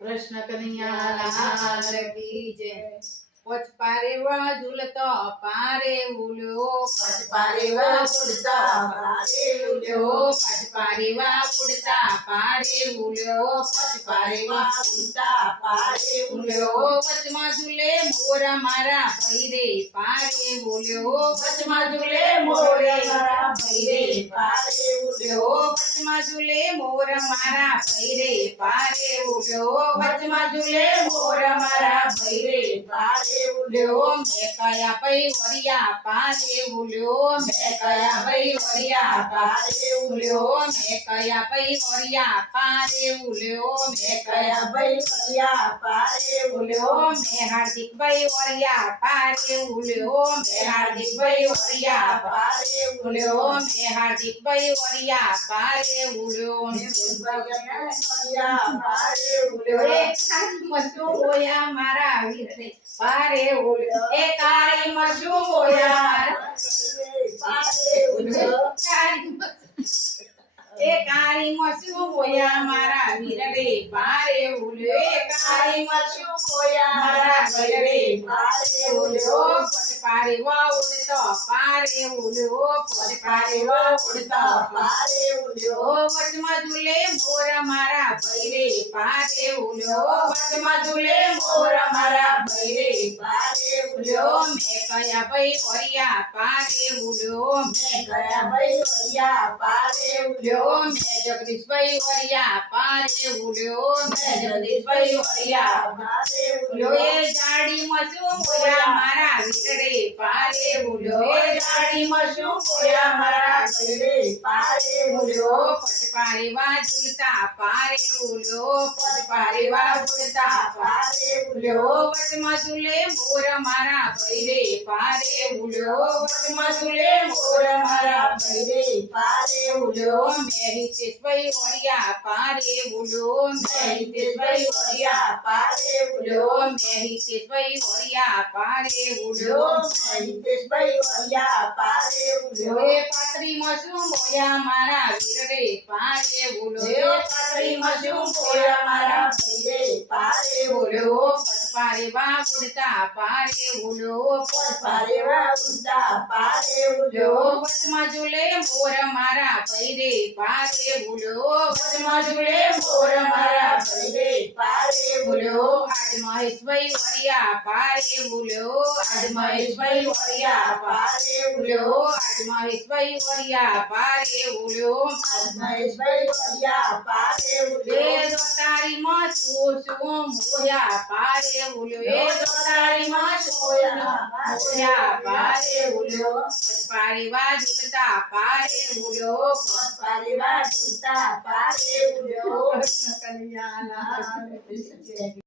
કૃષ્ણ કનૈયા લાલ કી જય પોચ પારે વા ઝૂલતો પારે ઉલ્યો પચ પારેવા પુરતા પારે ઉલ્યો પચ પારે વા ઉડતા પારે ઉલ્યો પચ પારેવા પુરતા પારે ઉલ્યો ઉલ્યો વચમાં ઝૂલે મોરા મારા પૈરે પારે ઉલ્યો વચમાં ઝૂલે મોરે મારા ભૈરે પારે ઉલ્યો વચમાં ઝૂલે મોર મારા પૈરે પારે ઉલ્યો વચમાં ઝૂલે મોર મારા ભૈરે પારે ઉલ્યો મેં કયા પૈ વરિયા પારે ઉલ્યો મેં કયા ભઈ વરિયા પારે ઉલ્યો મેં કયા પૈ વરિયા પારે ઉલ્યો મેં કયા ભઈ વરિયા પારે ઉલ્યો મેં હાર્દિકભાઈ વરિયા પારે ઉલ્યો મેં હાર્દિકભાઈ વરિયા પારે ઉલ્યો ઉલ્યો મેં હાર્દિકભાઈ વરિયા પારે ઉલ્યો વરિયા પારે ઉલ્યો મરચું હોયા મારા વીરને પારે ઓલ એ કાળી મરચું હોયા મારા. એ કાળી મરચું હોયા મારા વીરને પારે ઓલ એ કાળી મરચું હોયા મારા વીરને పాడివా ఉడితో పారే ఉలి ఓ పొడి పాడివా ఉడితో పారే ఉలి ఓ వట్ మధులే మోర మర బైరే పారే ఉలి ఓ వట్ మధులే మోర మర బైరే పారే ఉలి ఓ మే కయ బై ఒరియా పారే ఉలి ఓ మే కయ బై ఒరియా పారే ఉలి ఓ మే జగదీష్ బై ఒరియా పారే ఉలి ఓ మే జగదీష్ బై ఒరియా పారే ఉలి ఓ ఏ జాడి మసు మోరా మరా વીરડે પારે ઉલ્યો એ જાડીમાં શું બોયા મારા ભૈરે પારે ઉલ્યો ઉલ્યો પદ પારે વા ઝૂલતા પારે ઉલ્યો પદ પારે વા ઝૂલતા પારે પારે ઉલ્યો ઉલ્યો વચમાં ઝૂલે મોર મારા ભૈરે પારે ઉલ્યો વચમાં ઝૂલે મોર મારા ભૈરે పారేవులు మేరీ చిస్పై ఒడియా పారేవులు మేరీ చిస్పై ఒడియా పారేవులు మేరీ చిస్పై ఒడియా పారేవులు మేరీ చిస్పై ఒడియా పారేవులు ఏ పాత్రి మసు మోయా మారా వీరరే పారేవులు ఏ పాత్రి మసు మోయా पारे वा पारे उड़ो पर पारे वा पारे उड़ो बदमा झूले मोर मारा पैरे पारे उड़ो बदमा झूले मोर मारा पैरे पारे उड़ो आज महेश भाई वरिया पारे उड़ो आज महेश भाई वरिया पारे उड़ो आज महेश भाई वरिया पारे उड़ो आज महेश भाई वरिया શું મોયા પારે ઉલ્યો. એ એ દોતારીમાં સોયા મોયા પારે ઉલ્યો. પારે વા ઝૂલતા પારે ઉલ્યો. પારે વા ઉડતા પારે ઉલ્યો. લાલ.